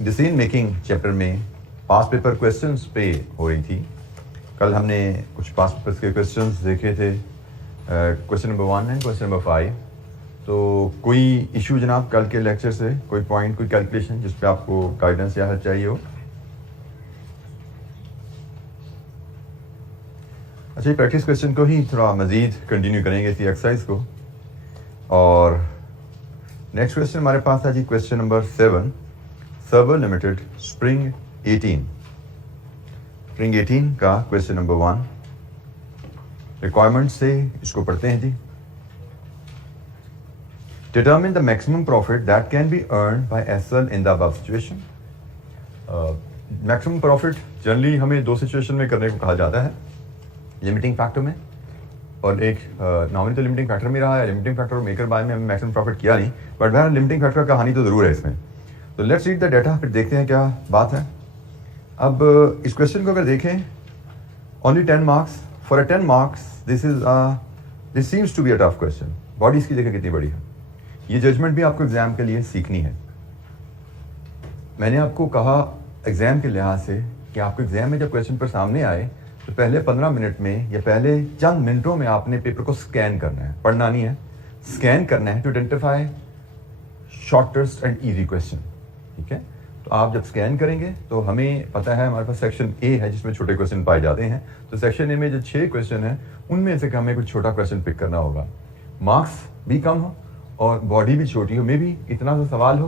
Decision making chapter में पास paper questions पे हो रही थी। कल हमने कुछ पास पेपर्स के क्वेश्चंस देखे थे, question number 1 and question number 5। तो कोई इशू जनाब कल के लेक्चर से, कोई पॉइंट, कोई कैलकुलेशन जिस पे आपको गाइडेंस या हेल्प चाहिए हो? अच्छा, ये प्रैक्टिस क्वेश्चन को ही थोड़ा मज़ीद कंटिन्यू करेंगे इसी एक्सरसाइज को। और नेक्स्ट क्वेश्चन हमारे पास था जी, question number 7, server limited spring 18। Spring 18 का क्वेश्चन नंबर 1 रिक्वायरमेंट से इसको पढ़ते हैं जी। Determine the maximum profit that can be earn by SL in the above situation. Maximum profit generally हमें दो सिचुएशन में करने को कहा जाता है, लिमिटिंग फैक्टर में, और एक नॉर्मली तो लिमिटिंग फैक्टर में रहा है। लिमिटिंग फैक्टर और मेकर बाय में हमने मैक्सिमम प्रॉफिट किया नहीं, बट वह लिमिटिंग फैक्टर का कहानी तो जरूर है इसमें। तो लेट्स रीड द डाटा, फिर देखते हैं क्या बात है। अब इस क्वेश्चन को अगर देखें, only 10 marks, for a 10 marks this seems to be a tough question. Body इसकी देखिए कितनी बड़ी है। ये जजमेंट भी आपको एग्जाम के लिए सीखनी है। मैंने आपको कहा एग्जाम के लिहाज से कि आपको एग्जाम में जब क्वेश्चन पर सामने आए तो पहले 15 मिनट में या पहले चंद मिनटों में आपने पेपर को स्कैन करना है, पढ़ना नहीं है, स्कैन करना है to identify shortest and easy question. ठीक है, तो आप जब स्कैन करेंगे तो हमें पता है हमारे पास सेक्शन ए है जिसमें छोटे क्वेश्चन पाए जाते हैं। तो सेक्शन ए में जो 6 क्वेश्चन है उनमें से हमें कुछ छोटा क्वेश्चन पिक करना होगा। मार्क्स भी कम हो और बॉडी भी छोटी हो, मे भी इतना सा सवाल हो,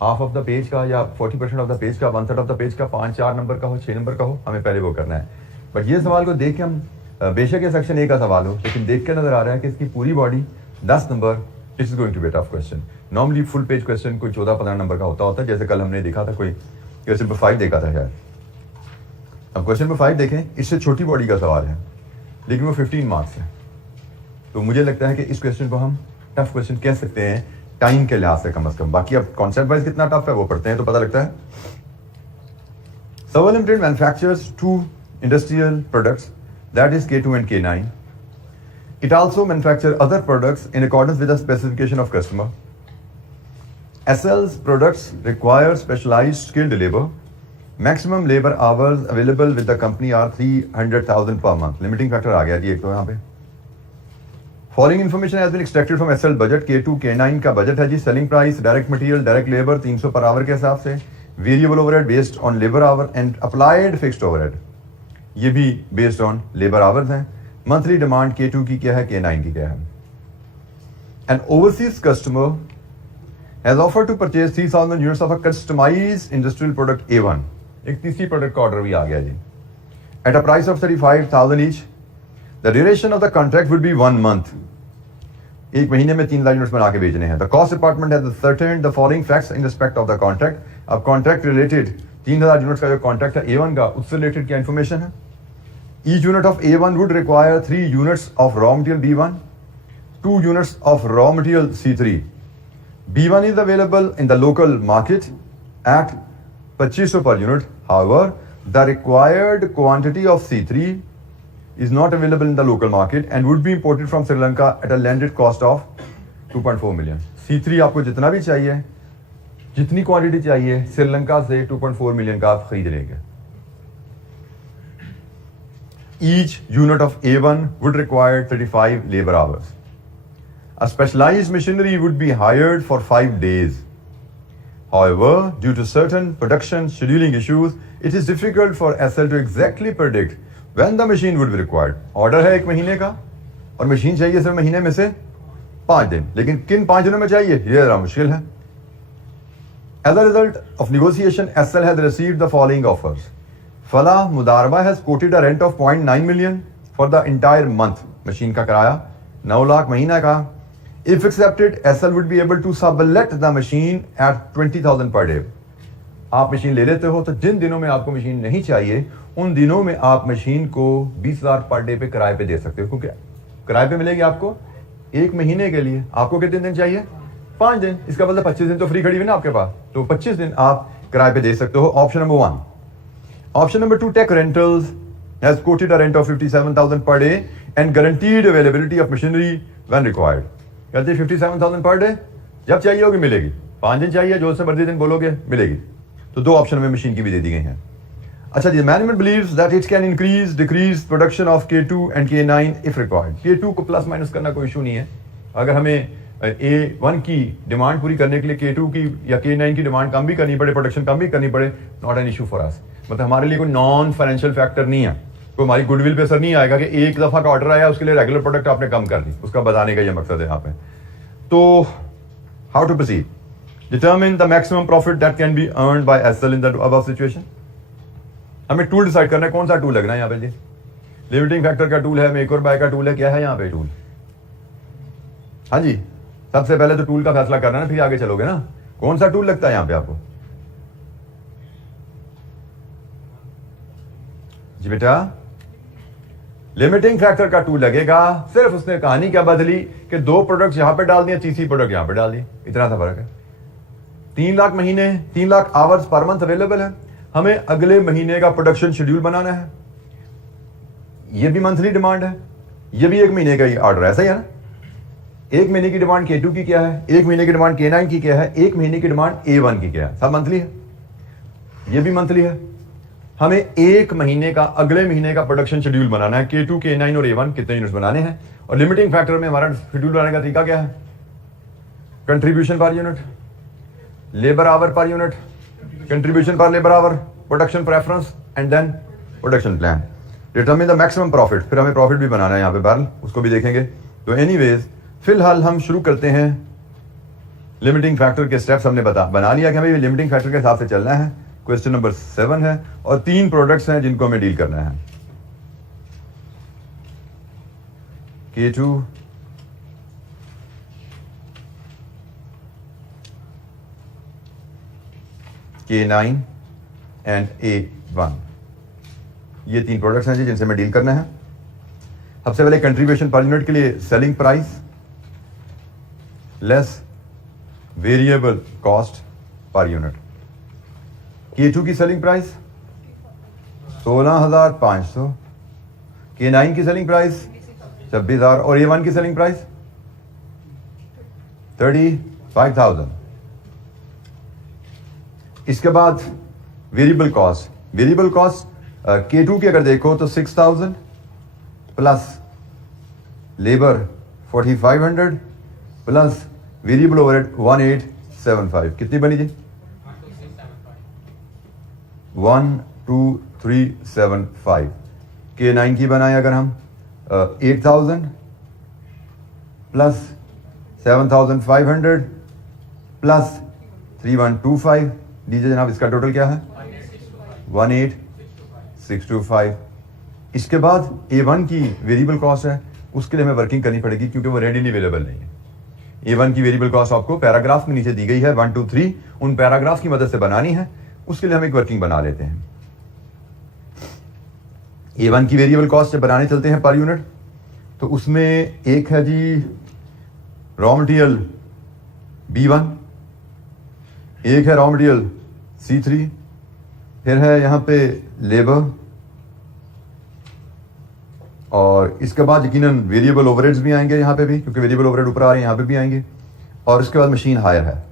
हाफ ऑफ द पेज का या 40% ऑफ द पेज का, 1/3 ऑफ द पेज का, 5-4 नंबर का हो, 6 नंबर का हो, हमें पहले वो करना है। बट ये सवाल को देख के हम, बेशक ये सेक्शन ए का सवाल हो, लेकिन देख के नजर आ रहा है कि इसकी पूरी बॉडी 10 नंबर, this is going to be tough question. Normally full page question कोई 14-15 नंबर का होता है, जैसे कल हमने देखा था, कोई क्वेश्चन नंबर 5 देखा था शायद। अब क्वेश्चन नंबर 5 देखें, इससे छोटी बॉडी का सवाल है लेकिन वो 15 मार्क्स है। तो मुझे लगता है कि इस क्वेश्चन को हम टफ क्वेश्चन कह सकते हैं टाइम के लिहाज से कम से कम। बाकी अब कॉन्सेप्ट वाइज कितना टफ है वो पढ़ते हैं तो पता लगता है। Server limited manufactures 2 industrial products, that is K2 and K9. It also manufactures other products in accordance with the specification of customer. SL's products require specialized skilled labor. Maximum labor hours available with the company are 300,000 per month. Limiting factor आ गया जी एक तो यहाँ पे। Following information has been extracted from SL budget. K2 K9 का budget है जी। Selling price, direct material, direct labour 300 पर hour के हिसाब से, variable overhead based on labour hour and applied fixed overhead, ये भी बेस्ड ऑन लेबर आवर्स हैं। मंथली डिमांड K2 की क्या है, K9 की क्या है। An overseas customer has offered to purchase 3000 units of a customised industrial product A1। एक तीसरी प्रोडक्ट का ऑर्डर भी आ गया जी, at a price of 35,000 each. The duration of the contract would be 1 month. 1 महीने में 3 लाख यूनिट्स बना के बेचने हैं। The cost department has certain the following facts in respect of the contract. अब कॉन्ट्रैक्ट रिलेटेड 3000 यूनिट्स का जो कॉन्ट्रैक्ट है A1 का, उससे रिलेटेड क्या इन्फॉर्मेशन है। Each unit of A1 would require 3 units of raw material B1, 2 units of raw material C3. B1 is available in the local market at 2500 per unit. However, the required quantity of C3 is not available in the local market and would be imported from Sri Lanka at a landed cost of 2.4 million. C3 आपको जितना भी चाहिए, जितनी quantity चाहिए, श्रीलंका से 2.4 million का आप खरीद लेंगे। Each unit of A1 would require 35 labor hours. A specialized machinery would be hired for 5 days. However, due to certain production scheduling issues, it is difficult for SL to exactly predict when the machine would be required. Order है 1 महीने का और machine चाहिए सिर्फ महीने में से 5 दिन, लेकिन किन 5 दिनों में चाहिए ये जरा मुश्किल है। As a result of negotiation, SL has received the following offers. फला मुदारबा has quoted a rent of 0.9 million for the entire month. Machine का किराया 9 लाख महीना का। If accepted, SL would be able to sublet the machine at 20,000 per day. आप machine ले लेते हो तो जिन दिनों में आपको मशीन नहीं चाहिए उन दिनों में आप मशीन को 20,000 पर डे पे किराए पे दे सकते हो, क्योंकि किराए पे मिलेगी आपको 1 महीने के लिए। आपको कितने दिन चाहिए, 5 दिन। इसका मतलब 25 दिन तो फ्री खड़ी हुई ना आपके पास, तो 25 दिन आप किराए पे दे सकते हो। Option number 1। Option number 2, Tech Rentals has quoted a rent of 57,000 per day and guaranteed availability of machinery when required. कहते 57,000 पर डे, जब चाहिए होगी मिलेगी। 5 दिन चाहिए, जो से मर्जी दिन बोलोगे मिलेगी। तो दो ऑप्शन हमें मशीन की भी दे दी गई हैं। अच्छा जी, management believes that it can increase decrease production of K2 and K9 if required. K2 को प्लस माइनस करना कोई इशू नहीं है। अगर हमें A1 की डिमांड पूरी करने के लिए K2 की या K9 की डिमांड कम भी करनी पड़े, प्रोडक्शन कम भी करनी पड़े, not an issue for us. मतलब हमारे लिए कोई नॉन फाइनेंशियल फैक्टर नहीं है, कोई हमारी गुडविल पे असर नहीं आएगा कि एक दफा का ऑर्डर आया उसके लिए रेगुलर प्रोडक्ट आपने कम कर दी, उसका बताने का ये मकसद है यहाँ पे। तो how to proceed? Determine the maximum profit that can be earned by SL in the above situation. हमें टूल डिसाइड करना है, कौन सा टूल लगना है यहाँ पे जी। लिमिटिंग फैक्टर का टूल है, मेक और बाय का टूल है, क्या है यहाँ पे टूल? हाँ जी, सबसे पहले तो टूल का फैसला करना है ना, फिर आगे चलोगे ना। कौन सा टूल लगता है यहाँ पे आपको? जी बेटा, लिमिटिंग फैक्टर का टूल लगेगा। सिर्फ उसने कहानी क्या बदली कि दो प्रोडक्ट्स यहां पे डाल दिए, तीसरी प्रोडक्ट यहां पे डाल दी, इतना सा फर्क है। 3 लाख महीने, 3 lakh hours per month available है। हमें अगले महीने का प्रोडक्शन शेड्यूल बनाना है। ये भी मंथली डिमांड है, ये भी 1 महीने का ही ऑर्डर है, ऐसा ही है ना। 1 महीने की डिमांड K2 की क्या है, 1 महीने की डिमांड K9 की क्या है, 1 महीने की डिमांड A1 की क्या है, सब मंथली है। ये भी मंथली है। हमें 1 महीने का, अगले महीने का प्रोडक्शन शेड्यूल बनाना है। K2, K9 और A1 कितने यूनिट्स बनाने हैं। और लिमिटिंग फैक्टर में हमारा शेड्यूल बनाने का तरीका क्या है? Contribution per unit, labour hour per unit, contribution per labour hour, production preference and then production plan. Determine the maximum profit, फिर हमें प्रॉफिट भी बनाना है यहाँ पे बैरल, उसको भी देखेंगे। तो एनीवेज फिलहाल हम शुरू करते हैं। लिमिटिंग फैक्टर के स्टेप्स हमने बना लिया कि हमें लिमिटिंग फैक्टर के हिसाब से चलना है। क्वेश्चन नंबर 7 है और 3 प्रोडक्ट्स हैं जिनको हमें डील करना है। K2, K9 एंड A1, ये 3 प्रोडक्ट्स हैं जी जिनसे हमें डील करना है। सबसे पहले कंट्रीब्यूशन पर यूनिट के लिए selling price less variable cost per unit. K2 की सेलिंग प्राइस 16,500, K9 की सेलिंग प्राइस 26,000 और A1 की सेलिंग प्राइस 35,000। इसके बाद variable cost, variable cost K2 की अगर देखो तो 6,000 plus labour 4,500 plus variable overhead 1,875, कितनी बनी जी? 1,2,375। K9 की बनाए अगर हम 8,000 प्लस 7,500 प्लस 3,125, दीजिए जनाब, इसका टोटल क्या है? 18,625। इसके बाद A1 की वेरिएबल कॉस्ट है, उसके लिए हमें वर्किंग करनी पड़ेगी क्योंकि वो रेडीली अवेलेबल नहीं है। A1 की वेरिएबल कॉस्ट आपको पैराग्राफ में नीचे दी गई है 1, 2, 3, उन पैराग्राफ की मदद से बनानी है। उसके लिए हम एक वर्किंग बना लेते हैं। A1 की वेरिएबल कॉस्ट जब बनाने चलते हैं पर यूनिट, तो उसमें एक है जी रॉ मटेरियल B1, एक है रॉ मटेरियल C3, फिर है यहां पे लेबर, और इसके बाद यकीनन वेरिएबल ओवरहेड्स भी आएंगे यहां पे भी, क्योंकि वेरिएबल ओवरहेड ऊपर आ रहे हैं, यहां पे भी आएंगे। और इसके बाद मशीन हायर है।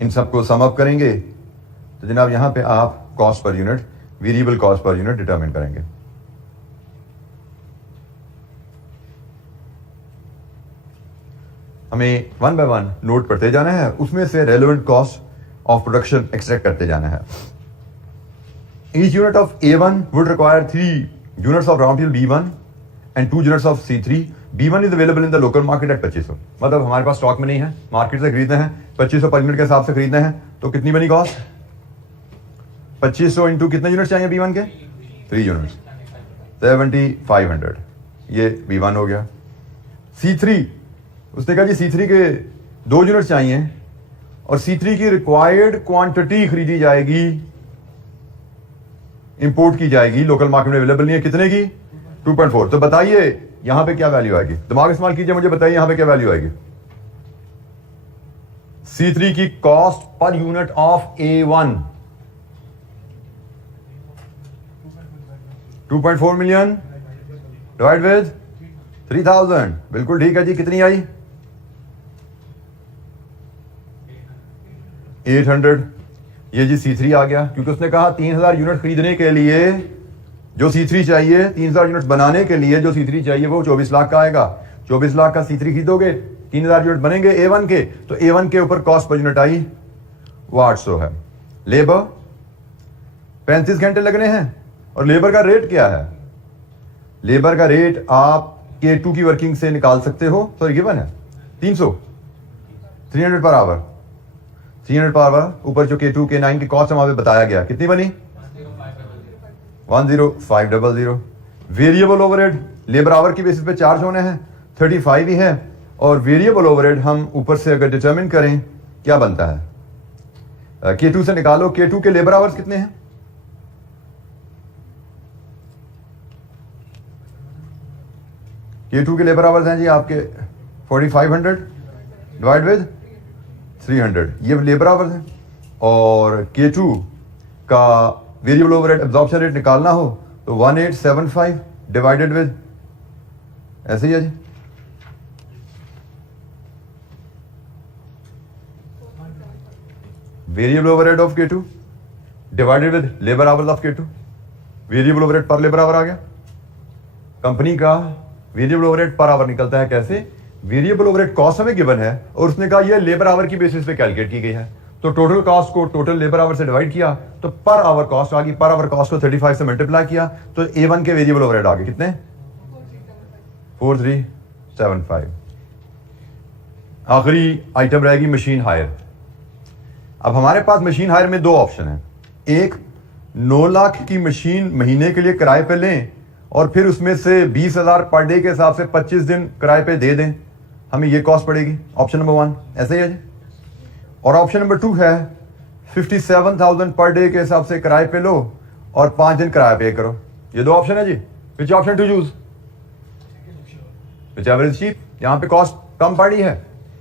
इन सबको सम अप करेंगे तो जनाब यहां पे आप cost per unit, variable cost per unit determine करेंगे। हमें 1 बाय 1 नोट पढ़ते जाना है, उसमें से relevant cost of production extract करते जाना है। Each unit of A1 would require 3 units of raw material B1 and 2 units of C3. B1 is available in the local market at 2500। मतलब हमारे पास स्टॉक में नहीं है, मार्केट से खरीदना है, 2500 पर यूनिट के हिसाब से खरीदना है। तो कितनी बनी कॉस्ट? 2500 इंटू कितने यूनिट चाहिए B1 के? 3 यूनिट्स, 7,500। ये B1 हो गया। C3, उसने कहा जी C3 के 2 यूनिट चाहिए और C3 की रिक्वायर्ड क्वांटिटी खरीदी जाएगी, इंपोर्ट की जाएगी, लोकल मार्केट में अवेलेबल नहीं है। कितने की? 2.4। तो बताइए यहां पे क्या वैल्यू आएगी? दिमाग इस्तेमाल कीजिए, मुझे बताइए यहां पे क्या वैल्यू आएगी? C3 की cost per unit of A1 2.4 million divide with 3,000। बिल्कुल ठीक है जी। कितनी आई? 800, ये जी C3 आ गया, क्योंकि उसने कहा 3000 यूनिट खरीदने के लिए जो C3 चाहिए, 3000 यूनिट बनाने के लिए जो C3 चाहिए वो 24 लाख का आएगा। 24 लाख का C3 खरीदोगे, 3000 यूनिट बनेंगे A1 के, तो A1 के ऊपर कॉस्ट पर यूनिट आई वो 800 है। लेबर 35 घंटे लगने हैं, और लेबर का रेट क्या है? लेबर का रेट आप K2 की वर्किंग से निकाल सकते हो, सॉरी गिवन है 300 पर आवर, 300 पर आवर, ऊपर जो K2 K9 की कॉस्ट हमें बताया गया, कितनी बनी? 10500। वेरिएबल ओवरहेड लेबर आवर की बेसिस पे चार्ज होने हैं, 35 ही है, और वेरिएबल ओवरहेड हम ऊपर से अगर डिटरमिन करें क्या बनता है, K2 से निकालो, K2 के लेबर आवर्स कितने हैं? K2 के लेबर आवर्स हैं जी आपके 4500 डिवाइड विद 300, ये लेबर आवर्स हैं। और K2 का वेरिएबल ओवरहेड एब्जॉर्प्शन रेट निकालना हो तो 1875 डिवाइडेड विद, ऐसे ही है जी, variable overhead of K2 divided with labour hours of K2। Variable overhead पर लेबर आवर आ गया। कंपनी का वेरिएबल ओवरहेड पर आवर निकलता है कैसे? वेरिएबल ओवरहेड कॉस्ट हमें गिवन है और उसने कहा ये लेबर आवर की बेसिस पे कैलकुलेट की गई है, तो टोटल कॉस्ट को टोटल लेबर आवर से डिवाइड किया तो पर आवर कॉस्ट आ गई। पर आवर कॉस्ट को 35 से मल्टीप्लाई किया तो A1 के वेरिएबल ओवरहेड आ गए कितने? 4375। आखिरी आइटम रहेगी मशीन हायर। अब हमारे पास मशीन हायर में दो ऑप्शन है, एक 9 लाख की मशीन महीने के लिए किराए पे लें और फिर उसमें से 20,000 पर डे के हिसाब से 25 दिन किराए पे दे दें, हमें ये कॉस्ट पड़ेगी, ऑप्शन नंबर 1, ऐसे ही है जी। और ऑप्शन नंबर 2 है 57,000 पर डे के हिसाब से किराए पे लो और 5 दिन किराया पे करो। ये दो ऑप्शन है जी, which option to choose? Whichever is cheap. यहाँ पे कॉस्ट कम पड़ी है,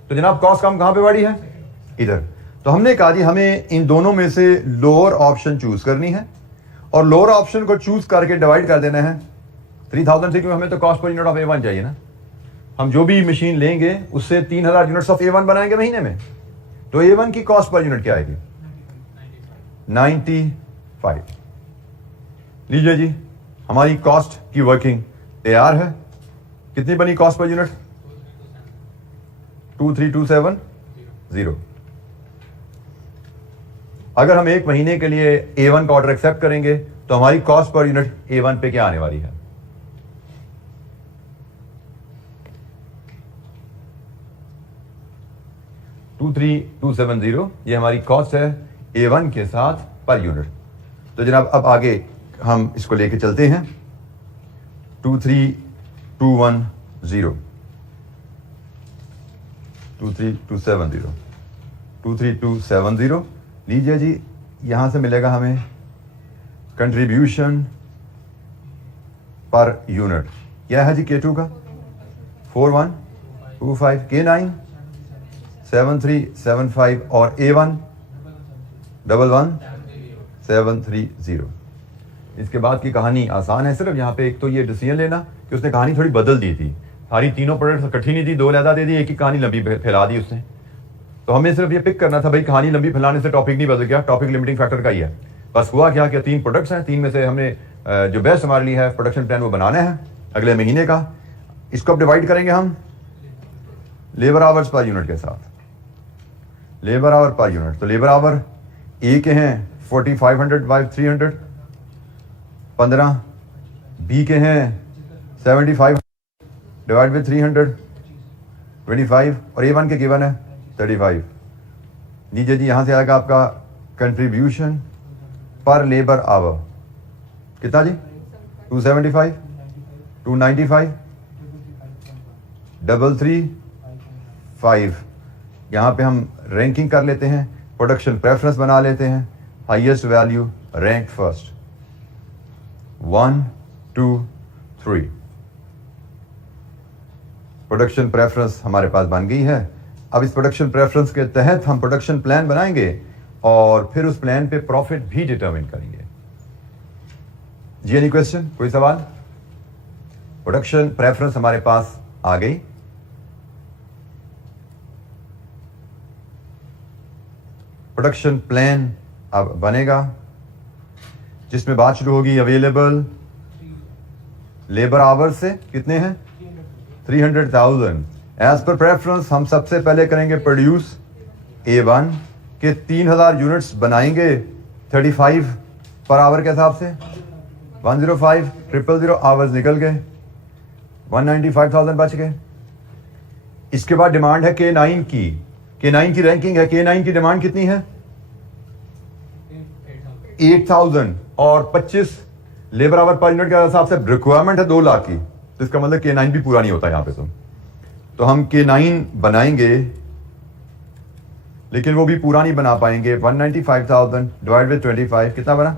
तो जनाब कॉस्ट कम कहाँ पे पड़ी है? इधर। तो हमने कहा जी हमें इन दोनों में से लोअर ऑप्शन चूज करनी है, और लोअर ऑप्शन को चूज करके डिवाइड कर देना है 3000 से, क्योंकि हमें तो cost per unit of A1 चाहिए ना। हम जो भी मशीन लेंगे उससे 3000 यूनिट्स ऑफ A1 बनाएंगे महीने में, तो A1 की कॉस्ट पर यूनिट क्या आएगी? 95। लीजिए जी, हमारी कॉस्ट की वर्किंग तैयार है। कितनी बनी कॉस्ट पर यूनिट? 23270। अगर हम एक महीने के लिए A1 का ऑर्डर एक्सेप्ट करेंगे तो हमारी कॉस्ट पर यूनिट A1 पे क्या आने वाली है? 23270, ये हमारी कॉस्ट है A1 के साथ पर यूनिट। तो जनाब अब आगे हम इसको लेके चलते हैं। 23210, 23270, 23270। लीजिए जी, यहां से मिलेगा हमें कंट्रीब्यूशन पर यूनिट, क्या है जी K2 का? 4125, K9 7375 और A1 11730। इसके बाद की कहानी आसान है, सिर्फ यहाँ पे एक तो ये डिसीजन लेना कि उसने कहानी थोड़ी बदल दी थी, सारी तीनों प्रोडक्ट्स इकट्ठी नहीं दी, 2 लहदा दे दी, एक ही कहानी लंबी फैला दी उसने। तो हमें सिर्फ ये पिक करना था भाई, कहानी लंबी फैलाने से टॉपिक नहीं बदल गया, टॉपिक लिमिटिंग फैक्टर का ही है। बस हुआ क्या कि 3 प्रोडक्ट्स हैं, 3 में से हमने जो बेस्ट हमारे लिए है प्रोडक्शन प्लान वो बनाना है अगले महीने का। इसको अब डिवाइड करेंगे हम लेबर आवर्स पर यूनिट के साथ, लेबर आवर पर यूनिट। तो लेबर आवर ए के हैं 4500 बाय 300, 15। बी के हैं 75 डिवाइड बाय 300, 25। और A1 के गिवन है 35। लीजिए जी, यहां से आएगा आपका कंट्रीब्यूशन पर लेबर आवर कितना जी? 275, 295, 335। यहां पे हम रैंकिंग कर लेते हैं, प्रोडक्शन प्रेफरेंस बना लेते हैं, highest value rank first, 1 2 3। Production preference हमारे पास बन गई है। अब इस प्रोडक्शन प्रेफरेंस के तहत हम प्रोडक्शन प्लान बनाएंगे और फिर उस प्लान पे प्रॉफिट भी डिटरमिन करेंगे। जी एनी क्वेश्चन, कोई सवाल? प्रोडक्शन प्रेफरेंस हमारे पास आ गई। प्रोडक्शन प्लान अब बनेगा जिसमें बात शुरू होगी अवेलेबल लेबर आवर्स से। कितने हैं? 300,000। एज पर प्रेफरेंस हम सबसे पहले करेंगे प्रोड्यूस A1 के 3000 यूनिट्स बनाएंगे 35 पर आवर के हिसाब से। 105 000 आवर्स निकल गए, 195,000 बच गए। इसके बाद डिमांड है K9 की। K9 की रैंकिंग है। K9 की डिमांड कितनी है? 8,000 और 25 लेबर आवर पर यूनिट के हिसाब से रिक्वायरमेंट है 2 लाख की। तो इसका मतलब K9 भी पूरा नहीं होता यहाँ पे। तो हम K9 बनाएंगे लेकिन वो भी पूरा नहीं बना पाएंगे। 195,000 डिवाइड विद 25 कितना बना?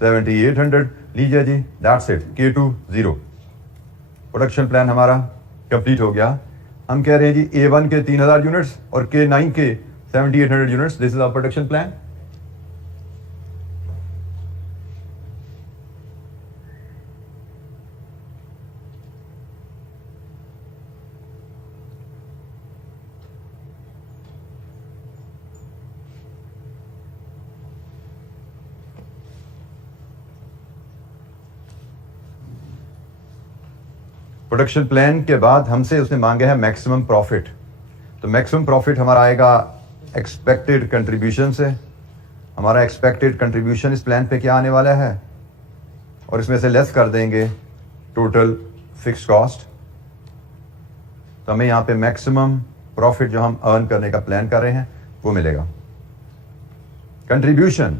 7,800। लीजिए जी, that's it. K2 0। Production plan हमारा कंप्लीट हो गया। हम कह रहे हैं जी A1 के 3,000 यूनिट्स और K9 के 7,800 units. This is our production plan. Production plan के बाद हमसे उसने मांगे है मैक्सिमम प्रॉफिट। तो मैक्सिमम प्रॉफिट हमारा आएगा एक्सपेक्टेड कंट्रीब्यूशन से। हमारा एक्सपेक्टेड कंट्रीब्यूशन इस प्लान पे क्या आने वाला है, और इसमें से लेस कर देंगे टोटल फिक्स कॉस्ट। तो हमें यहाँ पे मैक्सिमम प्रॉफिट जो हम अर्न करने का प्लान कर रहे हैं वो मिलेगा। कंट्रीब्यूशन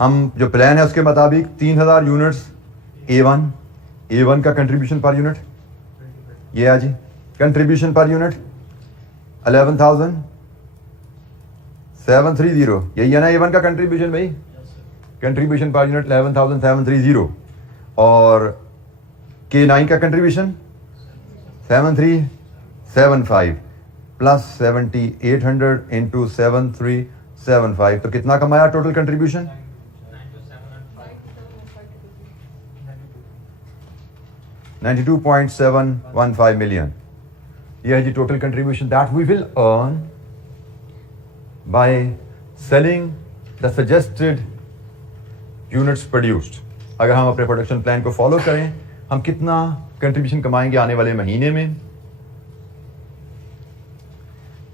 हम जो प्लान है उसके मुताबिक 3,000 यूनिट्स A1 का कंट्रीब्यूशन पर यूनिट ये है जी। Contribution per unit 11,730। यही है ना A1 का कंट्रीब्यूशन भाई? Contribution per unit 11,730। और K9 का कंट्रीब्यूशन 7,375 प्लस 7,800 इंटू 7,375। तो कितना कमाया टोटल कंट्रीब्यूशन? 92.715 million. यह है जी total contribution that we will earn by selling the suggested units produced. अगर हम अपने प्रोडक्शन प्लान को फॉलो करें, हम कितना कंट्रीब्यूशन कमाएंगे आने वाले महीने में।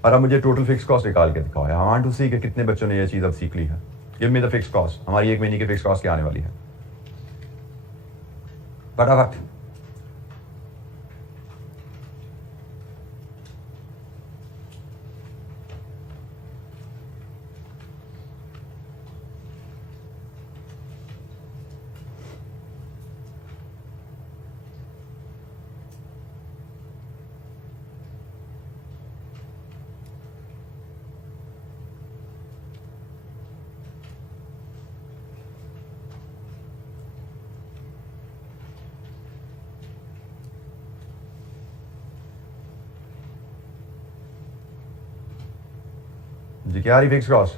और अब मुझे टोटल फिक्स कॉस्ट निकाल के दिखाओ। आई वांट टू सी कि कितने बच्चों ने यह चीज अब सीख ली है। Give me the fix cost. हमारी एक महीने की फिक्स कॉस्ट क्या आने वाली है? फटाफट। जी क्या आ रही फिक्स कॉस्ट?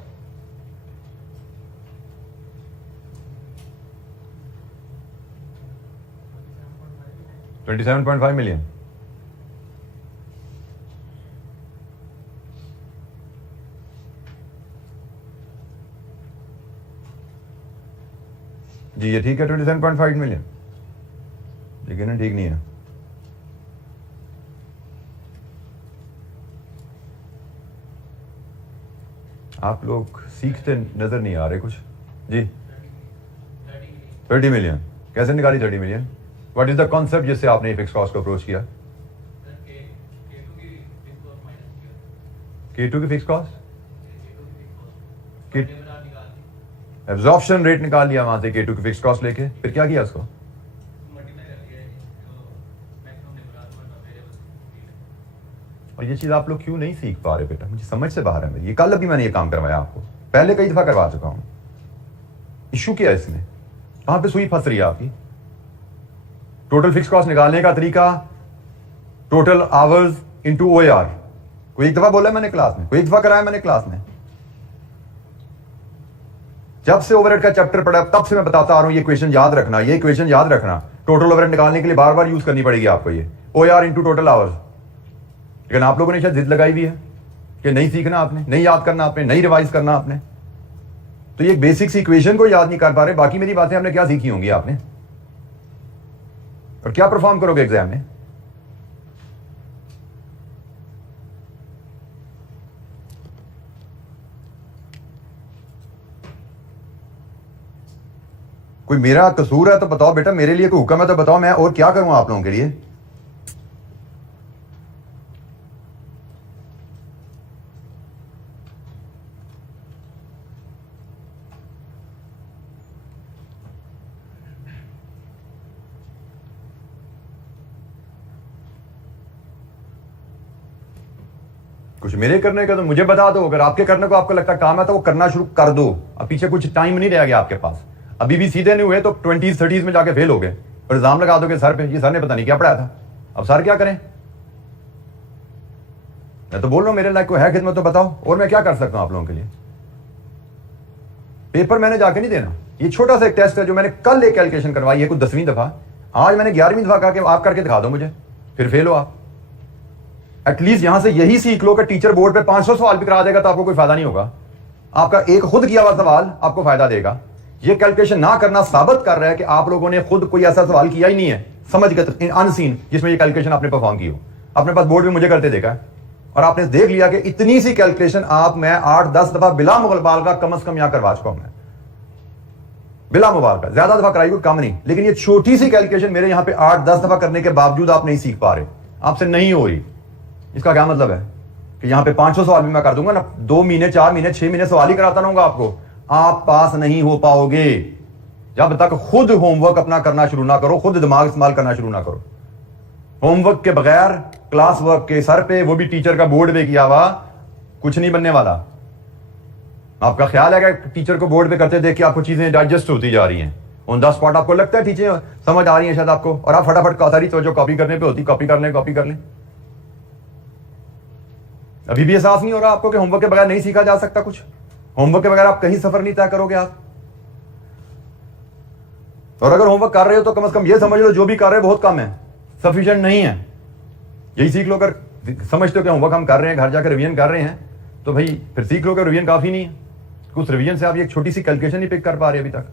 27.5 मिलियन। जी ये ठीक है 27.5 मिलियन, लेकिन ठीक नहीं है। आप लोग सीखते नजर नहीं आ रहे कुछ। जी 30 मिलियन कैसे निकाली? 30 million what is the concept जिससे आपने फिक्स कॉस्ट को अप्रोच किया? K2 की फिक्स कॉस्ट, एब्जॉर्प्शन रेट निकाल लिया वहां से K2 की फिक्स कॉस्ट लेके, फिर क्या किया उसको? और ये चीज आप लोग क्यों नहीं सीख पा रहे बेटा? मुझे समझ से बाहर है मेरी। ये कल अभी मैंने ये काम करवाया आपको, पहले कई दफा करवा चुका हूं। इशू क्या है इसमें? कहां पे सुई फंस रही है आपकी? टोटल फिक्स कॉस्ट निकालने का तरीका टोटल आवर्स इनटू OAR। कोई एक दफा बोला है मैंने क्लास में, कोई एक दफा कराया मैंने क्लास में। जब से ओवरहेड का चैप्टर पढ़ा तब से मैं बताता आ रहा हूं ये इक्वेशन याद रखना, ये इक्वेशन याद रखना। टोटल ओवरहेड निकालने के लिए बार बार यूज करनी पड़ेगी आपको ये OAR इनटू टोटल आवर्स। लेकिन आप लोगों ने शायद जिद लगाई हुई है कि नहीं सीखना आपने, नहीं याद करना आपने, नहीं रिवाइज करना आपने। तो ये बेसिक सी इक्वेशन को याद नहीं कर पा रहे, बाकी मेरी बातें आपने क्या सीखी होंगी आपने, और क्या परफॉर्म करोगे एग्जाम में। कोई मेरा कसूर है तो बताओ बेटा, मेरे लिए कोई हुक्म है तो बताओ, मैं और क्या करूं आप लोगों के लिए। कुछ मेरे करने का तो मुझे बता दो, अगर आपके करने को आपको लगता काम है तो वो करना शुरू कर दो। अब पीछे कुछ टाइम नहीं रह गया आपके पास, अभी भी सीधे नहीं हुए तो 20s 30s में जाके फेल हो गए और इल्जाम लगा दोगे सर पे, ये सर ने पता नहीं क्या पढ़ाया था। अब सर क्या करें, मैं तो बोल रहा हूं मेरे लायक को है खिदमत तो बताओ, और मैं क्या कर सकता हूं आप लोगों के लिए। पेपर मैंने जाके नहीं देना, ये छोटा सा एक टेस्ट है जो मैंने कल एक कैलकुलेशन करवाई है कुछ 10वीं दफा, आज मैंने 11वीं दफा कहा कि आप करके दिखा दो मुझे, फिर फेल हो आप। एटलीस्ट यहां से यही सीख लो कि टीचर बोर्ड पे 500 सवाल भी करा देगा तो आपको कोई फायदा नहीं होगा, आपका एक खुद किया हुआ सवाल आपको फायदा देगा। ये कैलकुलेशन ना करना साबित कर रहा है कि आप लोगों ने खुद कोई ऐसा सवाल किया ही नहीं है समझ के अनसीन, जिसमें ये कैलकुलेशन आपने परफॉर्म की हो। अपने पास बोर्ड में मुझे करते देखा है और आपने देख लिया कि इतनी सी कैलकुलेशन आप मैं 8-10 दफा बिला मुबालगा कम से कम यहां करवा चुका हूं मैं, बिला मुबालगा, ज्यादा दफा कराई कोई कम नहीं। लेकिन ये छोटी सी कैलकुलेशन मेरे यहां पे 8-10 दफा करने के बावजूद आप नहीं सीख पा रहे, आपसे नहीं हो रही। इसका क्या मतलब है कि यहां पे 500 सवाल भी मैं कर दूंगा ना, 2 महीने 4 महीने 6 महीने सवाल ही कराता रहूंगा आपको, आप पास नहीं हो पाओगे जब तक खुद होमवर्क अपना करना शुरू ना करो, खुद दिमाग इस्तेमाल करना शुरू ना करो। होमवर्क के बगैर क्लास वर्क के सर पे, वो भी टीचर का बोर्ड पे किया हुआ, कुछ नहीं बनने वाला। आपका ख्याल है कि टीचर को बोर्ड पे करते देख के आपको चीजें डाइजेस्ट होती जा रही हैं, ऑन द स्पॉट आपको लगता है चीजें समझ आ रही हैं शायद आपको, और आप फटाफट सारी तो जो कॉपी करने पे होती कॉपी कर लें। अभी भी एहसास नहीं हो रहा आपको कि होमवर्क के बगैर नहीं सीखा जा सकता कुछ, होमवर्क के बगैर आप कहीं सफर नहीं तय करोगे आप। और अगर होमवर्क कर रहे हो तो कम से कम ये समझ लो जो भी कर रहे हो बहुत कम है, सफिशिएंट नहीं है, यही सीख लो। अगर समझते हो कि होमवर्क हम कर रहे हैं, घर जाकर रिवीजन कर रहे हैं, तो भाई फिर सीख लो कि रिवीजन काफी नहीं है, कुछ रिवीजन से आप एक छोटी सी कैलकुलेशन नहीं पिक कर पा रहे अभी तक,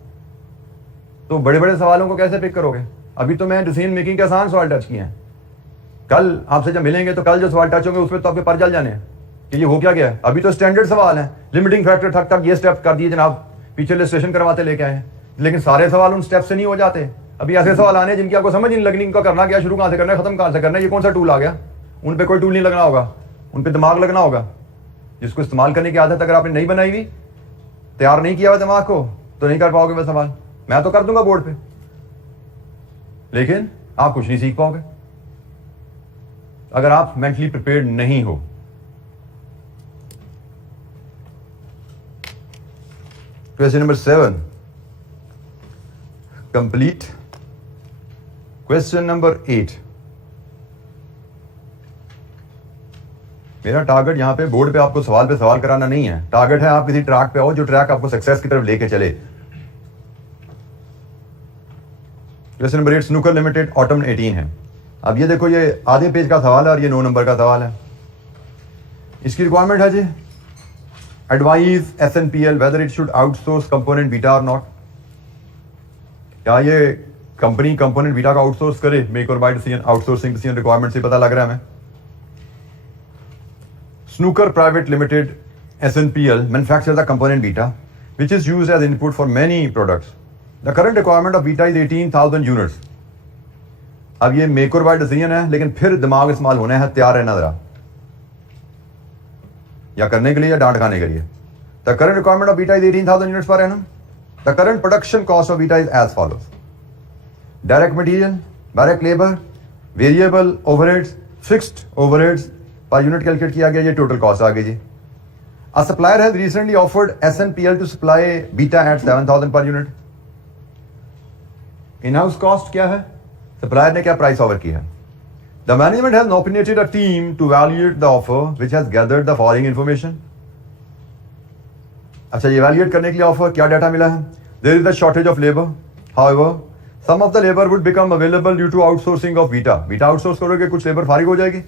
तो बड़े बड़े सवालों को कैसे पिक करोगे। अभी तो मैं डिसीजन मेकिंग के आसान सवाल टच किए हैं, कल आपसे जब मिलेंगे तो कल जो सवाल टच होंगे उसमें तो आपके पर जल जाने हैं कि ये हो क्या गया है। अभी तो स्टैंडर्ड सवाल है, लिमिटिंग फैक्टर तक तक ये स्टेप कर दिए जनाब, पीछे रजिस्ट्रेशन करवाते लेके आए, लेकिन सारे सवाल उन स्टेप से नहीं हो जाते। अभी ऐसे सवाल आने जिनकी आपको समझ नहीं लगनी, इनका करना क्या, शुरू कहां से करना है, खत्म कहां से करना है, ये कौन सा टूल आ गया। उन पे कोई टूल नहीं लगना होगा, उन पे दिमाग लगना होगा, जिसको इस्तेमाल करने की आदत अगर आपने नहीं बनाई हुई, तैयार नहीं किया हुआ दिमाग को, तो नहीं कर पाओगे वह सवाल। मैं तो कर दूंगा बोर्ड पे, लेकिन आप कुछ नहीं सीख पाओगे अगर आप मेंटली प्रिपेयर्ड नहीं हो। Question number 7 complete. Question number 8, मेरा टारगेट यहां पे बोर्ड पे आपको सवाल पे सवाल कराना नहीं है, टारगेट है आप किसी ट्रैक पे आओ जो ट्रैक आपको सक्सेस की तरफ लेके चले। Question number 8 snooker limited autumn 18 है। अब ये देखो, ये आधे पेज का सवाल है और ये 9 नंबर का सवाल है। इसकी रिक्वायरमेंट है जी, advise SNPL whether it should outsource component beta or not. क्या ये कंपनी कंपोनेंट बीटा का आउटसोर्स करे, मेक और buy decision, outsourcing decision requirement से पता लग रहा है हमें। Snooker Private Limited SNPL manufactures the component beta which is used as input for many products. The current requirement of beta is 18,000 units. अब ये मेक और बाय डिसीजन है, लेकिन फिर दिमाग इस्तेमाल होना है, तैयार रहना जरा, या करने के लिए या डांट खाने के लिए। The current requirement of beta is 18,000 units per annum. The current production cost of beta is as follows: direct material, direct labor, variable overheads, fixed overheads पर यूनिट कैलकुलेट किया गया, ये टोटल कॉस्ट आ गई जी। A supplier has recently offered SNPL to supply beta at 7,000 per unit. In house cost क्या है, supplier ने क्या प्राइस ऑफर किया है। The management has nominated a team to valuate the offer which has gathered the following information. अच्छा, ये valuate करने के लिए ऑफर क्या डाटा मिला है। There is the shortage of labour, however some of the labour would become available due to outsourcing of beta. Beta outsource करोगे, कुछ लेबर फारिग हो जाएगी।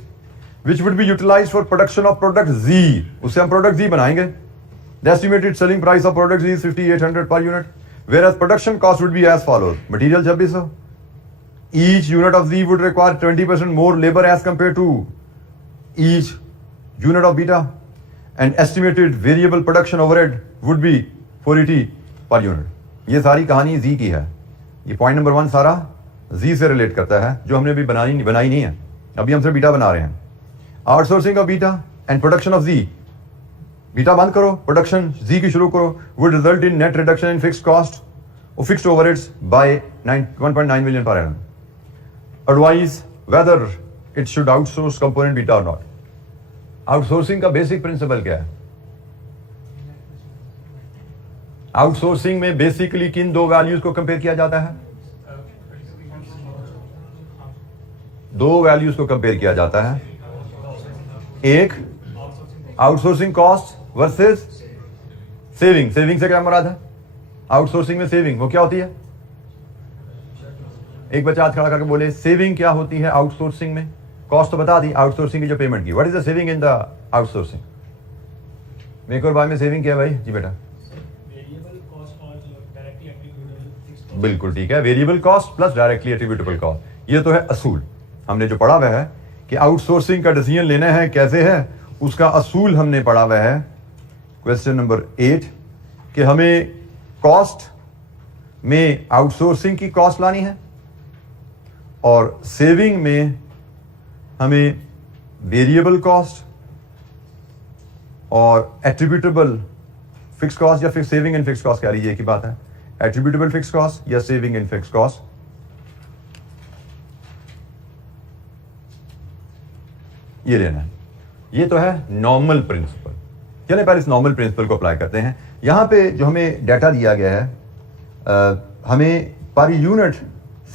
which would be utilized for production of product Z. उससे हम product Z बनाएंगे. The estimated selling price of product Z is 5,800 per unit, whereas production cost would be as follows. Material 2600. Each unit of Z would require 20% more labor as compared to each unit of beta, and estimated variable production overhead would be 480 per unit. ये सारी कहानी Z की है. ये point number 1 सारा Z से relate करता है, जो हमने अभी बनाई नहीं है. अभी हम सिर्फ बीटा बना रहे हैं. Outsourcing of beta and production of Z. Beta बंद करो, प्रोडक्शन Z की शुरू करो, would result in net reduction in fixed cost or fixed overheads by 1.9 million per annum. Advise whether it should outsource component beta or not. Outsourcing का basic principle क्या है? Outsourcing में basically किन दो values को कंपेयर किया जाता है? दो वैल्यूज को कंपेयर किया जाता है. एक outsourcing cost versus saving. Saving से क्या मुराद है? आउटसोर्सिंग में सेविंग वो क्या होती है? एक बच्चा हाथ खड़ा करके बोले सेविंग क्या होती है आउटसोर्सिंग में? कॉस्ट तो बता दी आउटसोर्सिंग की जो पेमेंट की. What is the saving in the outsourcing? Make और बाय में सेविंग क्या है भाई? जी बेटा बिल्कुल ठीक है. Variable cost plus directly attributable cost. ये तो है असूल. हमने जो पढ़ा हुआ है कि आउटसोर्सिंग का डिसीजन लेना है कैसे है, उसका असूल हमने पढ़ा हुआ है क्वेश्चन नंबर 8 कि हमें कॉस्ट में आउटसोर्सिंग की कॉस्ट लानी है और सेविंग में हमें वेरिएबल कॉस्ट और एट्रीब्यूटेबल फिक्स कॉस्ट या फिर सेविंग इन फिक्स कॉस्ट कह लीजिए, एक ही बात है. एट्रीब्यूटेबल फिक्स कॉस्ट या सेविंग इन फिक्स कॉस्ट, ये लेना है. ये तो है नॉर्मल प्रिंसिपल. चलिए पहले इस नॉर्मल प्रिंसिपल को अप्लाई करते हैं. यहां पे जो हमें डाटा दिया गया है, हमें पर यूनिट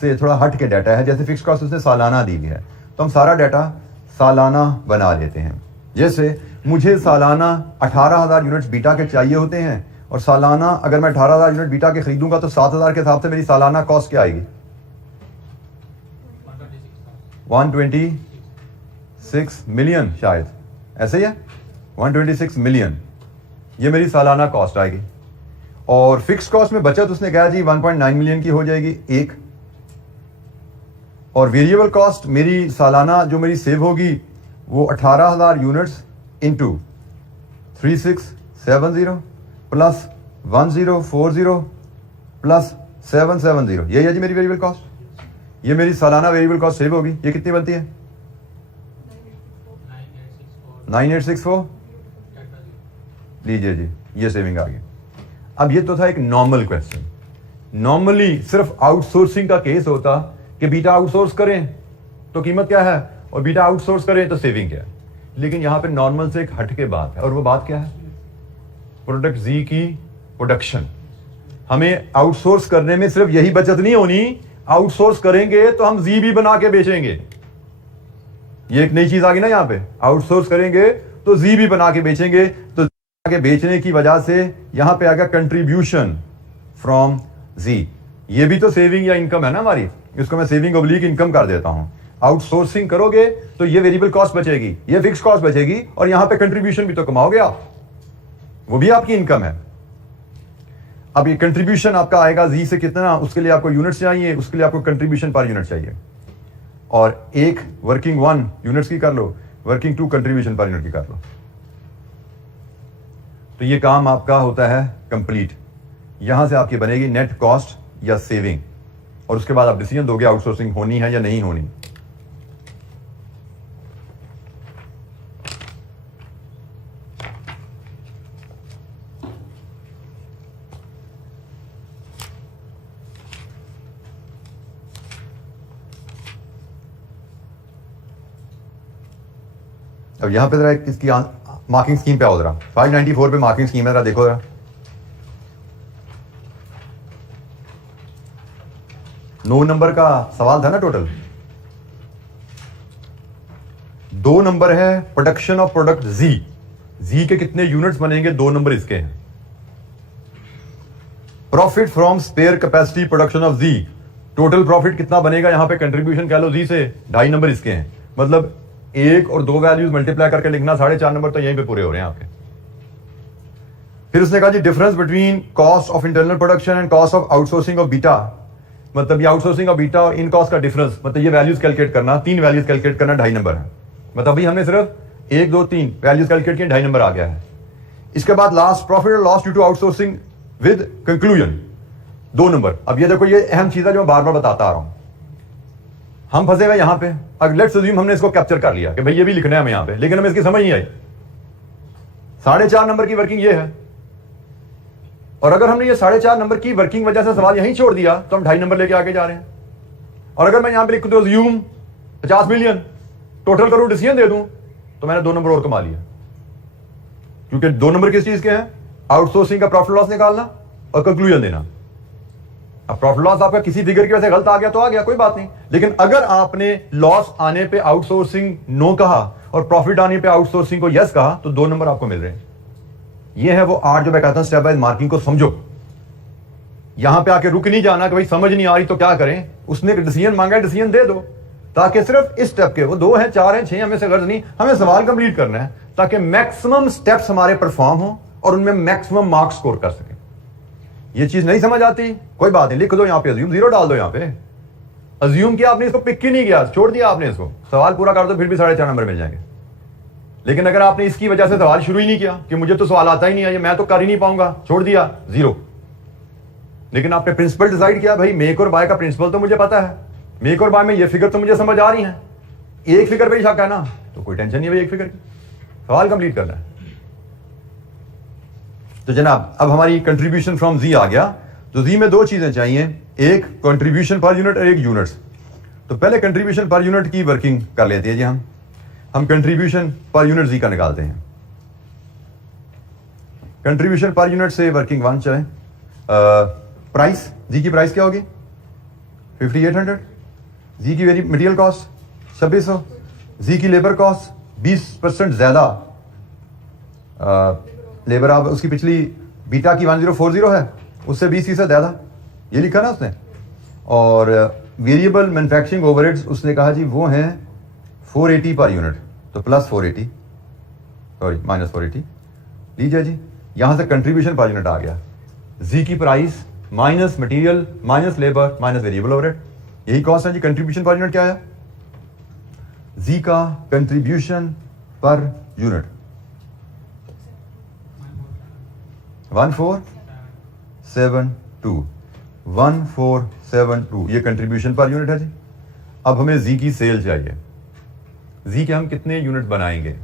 से थोड़ा हट के डाटा है. जैसे फिक्स कॉस्ट उसने सालाना दी है, तो हम सारा डाटा सालाना बना लेते हैं. जैसे मुझे सालाना 18,000 यूनिट्स बीटा के चाहिए होते हैं, और सालाना अगर मैं 18,000 यूनिट बीटा के खरीदूंगा तो 7,000 के हिसाब से मेरी सालाना कॉस्ट क्या आएगी? 126 मिलियन शायद, ऐसे ही है. 126 मिलियन ये मेरी सालाना कॉस्ट आएगी. और फिक्स कॉस्ट में बचत उसने कहा जी 1.9 मिलियन की हो जाएगी एक. और वेरिएबल कॉस्ट मेरी सालाना जो मेरी सेव होगी वो 18,000 यूनिट्स इंटू 3670 प्लस 1040 प्लस 770, यही है जी मेरी वेरिएबल कॉस्ट. ये मेरी सालाना वेरिएबल कॉस्ट सेव होगी. ये कितनी बनती है? 9864. लीजिए जी, ये सेविंग आ गई. अब ये तो था एक नॉर्मल क्वेश्चन. नॉर्मली सिर्फ आउटसोर्सिंग का केस होता कि बीटा आउटसोर्स करें तो कीमत क्या है और बीटा आउटसोर्स करें तो सेविंग क्या है. लेकिन यहां पे नॉर्मल से एक हटके बात है, और वो बात क्या है? प्रोडक्ट जी की प्रोडक्शन. हमें आउटसोर्स करने में सिर्फ यही बचत नहीं होनी, आउटसोर्स करेंगे तो हम जी भी बना के बेचेंगे. ये एक नई चीज आ गई ना यहां पे. आउटसोर्स करेंगे तो जी भी बना के बेचेंगे. तो के बेचने की वजह से यहां पे आ गया कंट्रीब्यूशन फ्रॉम जी. ये भी तो सेविंग या इनकम है ना हमारी. इसको मैं सेविंग ऑब्लिक इनकम कर देता हूं. आउटसोर्सिंग करोगे तो ये वेरिएबल कॉस्ट बचेगी, ये फिक्स कॉस्ट बचेगी, और यहां पे कंट्रीब्यूशन भी तो कमाओगे आप, वो भी आपकी इनकम है. अब ये कंट्रीब्यूशन आपका आएगा जी से कितना, उसके लिए आपको यूनिट्स चाहिए, उसके लिए आपको कंट्रीब्यूशन पर यूनिट चाहिए. और एक वर्किंग 1 यूनिट्स की कर लो, वर्किंग 2 कंट्रीब्यूशन पर यूनिट की कर लो. तो ये काम आपका होता है कंप्लीट. यहां से आपकी बनेगी नेट कॉस्ट या सेविंग, और उसके बाद आप डिसीजन दोगे आउटसोर्सिंग होनी है या नहीं होनी. अब यहां पे जरा इसकी मार्किंग स्कीम पे आओ जरा. 594 पे मार्किंग स्कीम है, जरा देखो जरा. 9 नंबर का सवाल था ना टोटल. 2 नंबर है production of product G. G के कितने यूनिट्स बनेंगे? 2 नंबर इसके हैं. Profit from spare capacity production of G. Total profit कितना बनेगा? यहां पे कंट्रीब्यूशन कह लो जी से, 2.5 नंबर इसके हैं. मतलब 1 और 2 वैल्यूज मल्टीप्लाई करके लिखना, 4.5 नंबर तो यहीं पे पूरे हो रहे हैं आपके। फिर उसने कहा जी difference between cost of internal production and cost of outsourcing of beta, मतलब ये आउटसोर्सिंग ऑफ बीटा और इन कॉस्ट का डिफरेंस, मतलब ये वैल्यूज कैलकुलेट करना, 3 वैल्यूज कैलकुलेट करना, 2.5 नंबर है। मतलब अभी हमने सिर्फ 1 2 3 वैल्यूज कैलकुलेट किए, 2.5 नंबर आ गया है। इसके बाद लास्ट प्रॉफिट और loss due to outsourcing with conclusion, 2 number. अब ये देखो, ये अहम चीज है जो मैं बार बार बताता आ रहा हूं। हम फंसे हुए यहां पे। अब लेट्स अज्यूम हमने इसको कैप्चर कर लिया कि भाई ये भी लिखना है हमें यहां पे, लेकिन हमें इसकी समझ नहीं आई। 4.5 नंबर की वर्किंग ये है, और अगर हमने ये 4.5 नंबर की वर्किंग वजह से सवाल यहीं छोड़ दिया तो हम 2.5 नंबर लेके आगे जा रहे हैं। और अगर मैं यहां पे लिख दूं अज्यूम 50 मिलियन, टोटल करूं, डिसीजन दे दूं, तो मैंने 2 नंबर और कमा लिया। क्योंकि 2 नंबर किस चीज के हैं? आउटसोर्सिंग का प्रॉफिट लॉस निकालना और कंक्लूजन देना। अब प्रॉफिट लॉस आपका किसी फिगर की वजह से गलत आ गया तो आ गया, कोई बात नहीं। लेकिन अगर आपने लॉस आने पे आउटसोर्सिंग नो कहा और प्रॉफिट आने पे आउटसोर्सिंग को यस कहा, तो 2 नंबर आपको मिल रहे हैं। ये है वो आर्ट जो मैं कहता हूं, स्टेप बाय मार्किंग को समझो। यहां पे आके रुक नहीं जाना कि भाई समझ नहीं आ रही तो क्या करें। उसने डिसीजन मांगा है, डिसीजन दे दो, ताकि सिर्फ इस स्टेप के, वो 2 हैं 4 हैं 6, हमें से गर्ज नहीं, हमें सवाल कंप्लीट करना है ताकि मैक्सिमम स्टेप्स हमारे परफॉर्म हो और उनमें मैक्सिमम मार्क्स स्कोर कर सके। ये चीज नहीं समझ आती, कोई बात नहीं, लिख दो यहां पे अज्यूम, 0 डाल दो यहां पे। अज्यूम किया आपने, इसको पिक ही नहीं किया, छोड़ दिया आपने इसको, सवाल पूरा कर दो, फिर भी 4.5 नंबर मिल जाएंगे। लेकिन अगर आपने इसकी वजह से सवाल शुरू ही नहीं किया कि मुझे तो सवाल आता ही नहीं है, ये मैं तो कर ही नहीं पाऊंगा, छोड़ दिया, 0। लेकिन आपने प्रिंसिपल डिसाइड किया, भाई मेक और बाय का प्रिंसिपल तो मुझे पता है, मेक और बाय में ये फिगर तो मुझे समझ आ रही है, एक फिगर पे ही शक है ना, तो कोई टेंशन नहीं है भाई, एक फिगर की सवाल कंप्लीट करना है। तो जनाब अब हमारी कंट्रीब्यूशन फ्रॉम जी आ गया। तो जी में 2 चीजें चाहिए, एक कंट्रीब्यूशन पर यूनिट और एक यूनिट्स। तो पहले कंट्रीब्यूशन पर यूनिट की वर्किंग कर लेते हैं जी। हम कंट्रीब्यूशन पर यूनिट जी का निकालते हैं। कंट्रीब्यूशन पर यूनिट से वर्किंग 1 चले। प्राइस, जी की प्राइस क्या होगी? 5800। जी की वेरी मटेरियल कॉस्ट 2600। जी की लेबर कॉस्ट 20% ज्यादा, लेबर आप उसकी पिछली बीटा की 1040 है, उससे 20% ज्यादा, ये लिखा ना उसने। और वेरिएबल मैन्युफैक्चरिंग ओवरहेड्स उसने कहा जी वो हैं 480 पर यूनिट, तो प्लस 480, सॉरी माइनस 480 लीजिए जी। यहां से कंट्रीब्यूशन पर यूनिट आ गया, जी की price minus material minus labour minus variable overhead, यही कॉस्ट है जी। कंट्रीब्यूशन पर यूनिट क्या है? जी का कंट्रीब्यूशन पर यूनिट 1472, 1472, ये कंट्रीब्यूशन पर यूनिट है जी। अब हमें जी की सेल चाहिए। जी के हम कितने यूनिट बनाएंगे?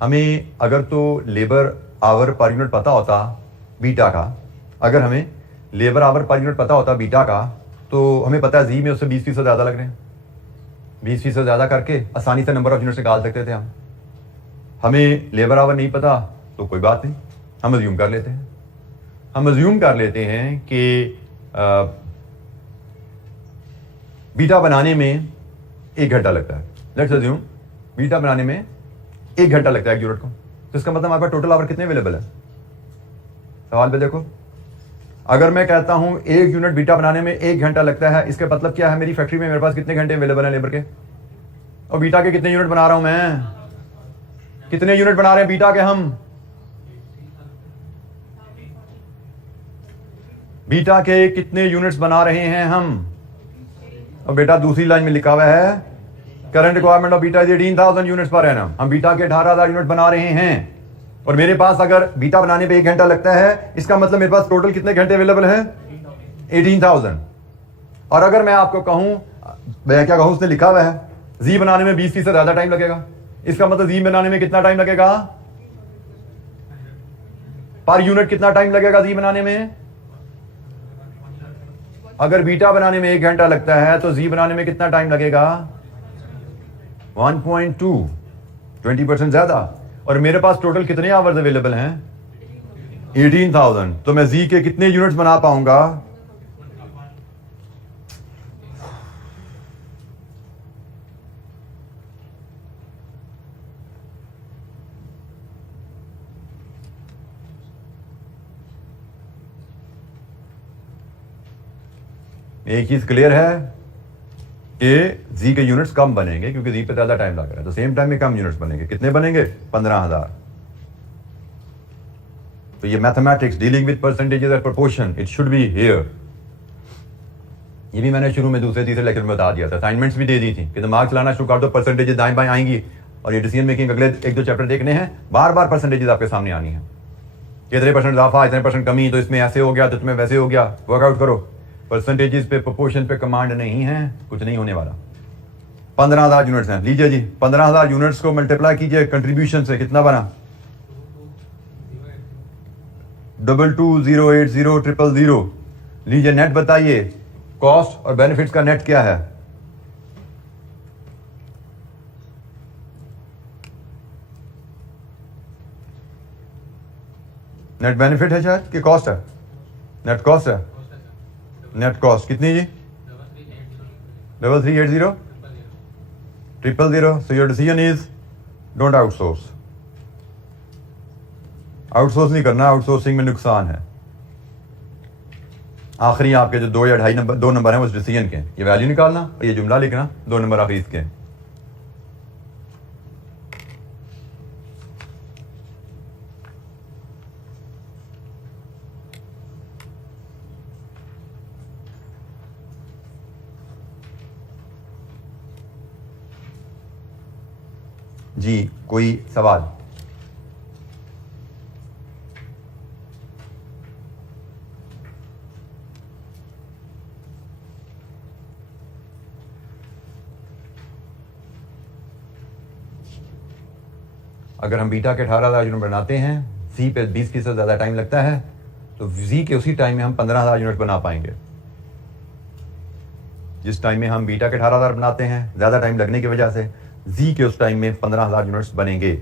हमें अगर तो लेबर आवर पर यूनिट पता होता बीटा का, अगर हमें लेबर आवर पर यूनिट पता होता बीटा का, तो हमें पता है जी में उससे 20% ज्यादा लग रहे हैं, 20% ज्यादा करके आसानी से नंबर ऑफ यूनिट्स निकाल सकते थे हम। हमें लेबर आवर नहीं पता तो कोई बात नहीं, हम अज्यूम कर लेते हैं। हम अज्यूम कर लेते हैं कि बीटा बनाने में 1 घंटा लगता है। लेट्स अज्यूम बीटा बनाने में 1 घंटा लगता है एक यूनिट को, तो इसका मतलब हमारे पास टोटल आवर कितने अवेलेबल है? सवाल पे देखो, अगर मैं कहता हूं 1 यूनिट बीटा बनाने में 1 घंटा लगता है, इसका मतलब क्या है? मेरी फैक्ट्री में मेरे पास कितने घंटे अवेलेबल है लेबर के? और बीटा के कितने यूनिट बना रहा हूं मैं? कितने यूनिट बना रहे हैं बीटा के हम? बीटा के कितने यूनिट्स बना रहे हैं हम? और बेटा दूसरी लाइन में लिखा हुआ है current requirement of beta is 18,000 units per annum. हम बीटा के 18,000 यूनिट बना रहे हैं, और मेरे पास अगर बीटा बनाने पे 1 घंटा लगता है, इसका मतलब मेरे पास टोटल कितने घंटे अवेलेबल है? 18,000। और अगर मैं आपको कहूं, मैं क्या कहूं, उसने लिखा हुआ है जी बनाने में 20% ज्यादा टाइम लगेगा, इसका मतलब जी बनाने में कितना टाइम लगेगा? पर यूनिट कितना टाइम लगेगा जी बनाने में? अगर बीटा बनाने में 1 घंटा लगता है तो जी बनाने में कितना टाइम लगेगा? 1.2, 20% ज्यादा। और मेरे पास टोटल कितने आवर्स अवेलेबल हैं? 18,000। तो मैं जी के कितने यूनिट्स बना पाऊंगा? एक चीज क्लियर है कि जी के यूनिट्स कम बनेंगे क्योंकि जी पे ज्यादा टाइम लग रहा है, तो सेम टाइम में कम यूनिट्स बनेंगे। कितने बनेंगे? 15,000। तो ये mathematics dealing with percentages and proportion, it should be here. ये भी मैंने शुरू में दूसरे तीसरे लेक्चर में बता दिया था, असाइनमेंट्स भी दे दी थी कि दिमाग चलाना शुरू कर दो, परसेंटेजेस दाएं बाएं आएंगी और ये डिसीजन मेकिंग अगले 1-2 चैप्टर देखने हैं, बार बार परसेंटेजेस आपके सामने आनी है। इतने परसेंट इजाफा, इतने परसेंट कमी, तो इसमें ऐसे हो गया, तो इसमें वैसे हो गया। वर्कआउट करो। परसेंटेजेस पे, प्रोपोर्शन पे कमांड नहीं है, कुछ नहीं होने वाला। 15,000 यूनिट्स हैं। लीजिए जी, 15,000 यूनिट्स को मल्टीप्लाई कीजिए कंट्रीब्यूशन से, कितना बना? 22,080,000। लीजिए नेट बताइए, कॉस्ट और बेनिफिट्स का नेट क्या है? नेट बेनिफिट है शायद कि कॉस्ट है? नेट कॉस्ट है। नेट कॉस्ट कितनी जी? 3380,000। So your decision is don't outsource. Outsource नहीं करना, आउटसोर्सिंग में नुकसान है। आखिरी आपके जो 2 या 2.5 नंबर, 2 नंबर हैं उस डिसीजन के, ये वैल्यू निकालना और ये जुमला लिखना, 2 नंबर आखिरी इसके। जी कोई सवाल? अगर हम बीटा के 18,000 यूनिट बनाते हैं, सी पे 20% ज्यादा टाइम लगता है, तो जी के उसी टाइम में हम 15,000 यूनिट बना पाएंगे। जिस टाइम में हम बीटा के 18,000 बनाते हैं, ज्यादा टाइम लगने की वजह से जी के उस टाइम में 15,000 यूनिट्स बनेंगे।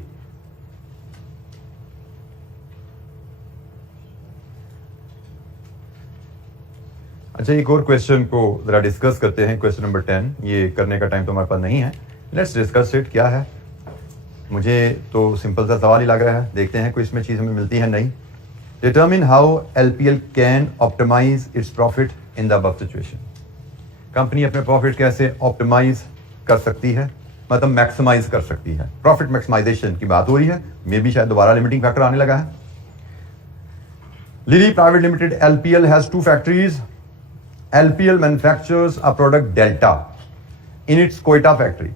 अच्छा, एक और क्वेश्चन को जरा डिस्कस करते हैं। क्वेश्चन नंबर 10, ये करने का टाइम तो हमारे पास नहीं है, लेट्स डिस्कस इट। क्या है? मुझे तो सिंपल सा सवाल ही लग रहा है, देखते हैं कोई इसमें चीज हमें मिलती है नहीं। Determine how LPL can optimize its profit in the above situation. Company अपने प्रॉफिट कैसे ऑप्टिमाइज कर सकती है, मतलब मैक्सिमाइज कर सकती है। प्रॉफिट मैक्सिमाइजेशन की बात हो रही है, मे भी शायद दोबारा लिमिटिंग फैक्टर आने लगा है। Lily private limited LPL has 2 factories. LPL manufactures a product Delta in its Quetta factory.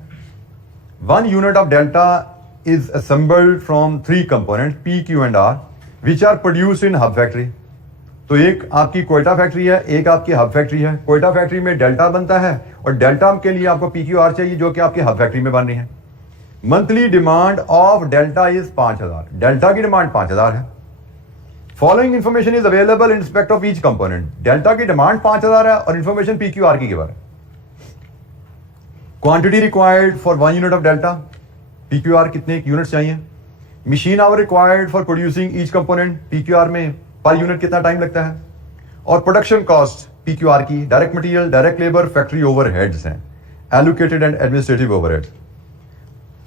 1 unit of delta is assembled from 3 components P, Q and R which are produced in hub factory। तो एक आपकी Quetta factory है, एक आपकी hub factory है। Quetta factory में delta बनता है और डेल्टा के लिए आपको PQR चाहिए जो कि आपकी हब फैक्ट्री में बन रही है। Monthly demand of delta is 5,000। Delta की डिमांड 5,000 है। Following information is available in respect of each component. Delta की डिमांड 5,000 है और इंफॉर्मेशन PQR की बारे। Quantity required for 1 unit of delta, PQR कितने यूनिट्स चाहिए। Machine our required for producing each component, PQR में पर यूनिट कितना time लगता है। और प्रोडक्शन कॉस्ट PQR की, direct material, direct labour, factory overheads हैं, allocated and administrative overheads.